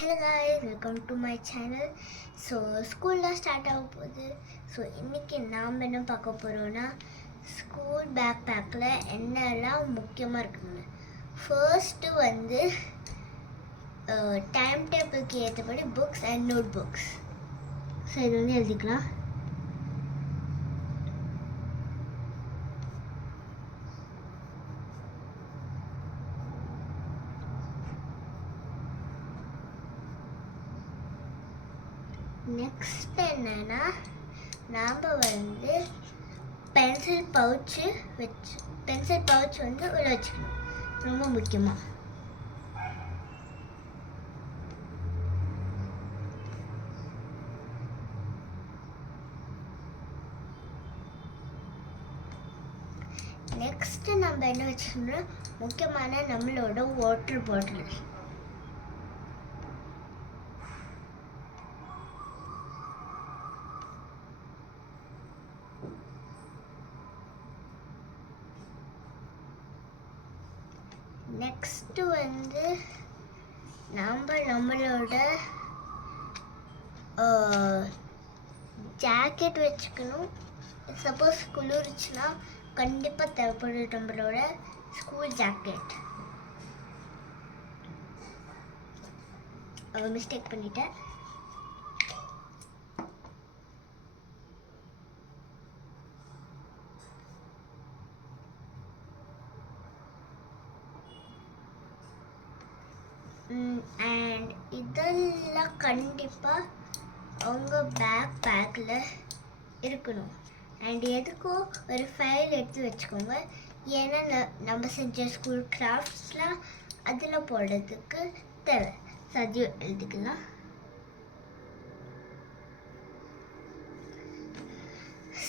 Hello guys, welcome to my channel. So school start ஆக போகுது. So இன்றைக்கி நாம் என்ன பார்க்க போகிறோன்னா ஸ்கூல் பேக் பேக்கில் என்னெல்லாம் முக்கியமாக இருக்குங்க. ஃபர்ஸ்ட்டு வந்து டைம் டேபிளுக்கு ஏற்றபடி books and notebooks. So இது வந்து எழுதிக்கலாம். நெக்ஸ்ட் என்னன்னா நாம் வந்து பென்சில் பவுச் வந்து உள்ள வச்சுக்கணும், ரொம்ப முக்கியமாக. நெக்ஸ்ட் நம்ம என்ன வச்சுக்கணும், முக்கியமான நம்மளோட வாட்டர் பாட்டில். நெக்ஸ்ட்டு வந்து நம்மளோட ஜாக்கெட் வச்சுக்கணும். சப்போஸ் குளிர்ச்சுன்னா கண்டிப்பாக தேவைப்படுது நம்மளோட ஸ்கூல் ஜாக்கெட். மிஸ்டேக் பண்ணிட்டேன். அண்ட் இதெல்லாம் கண்டிப்பாக அவங்க பேக்கில் இருக்கணும். அண்ட் எதுக்கும் ஒரு ஃபைல் எடுத்து வச்சுக்கோங்க, ஏன்னா நம்ம செஞ்ச ஸ்கூல் கிராஃப்ட்ஸ்லாம் அதில் போடுறதுக்கு தேவை. அதையும் எழுதிக்கலாம்.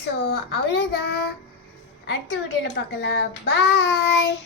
ஸோ அவ்வளோதான், அடுத்த வீடியோவில் பார்க்கலாம். பாய்.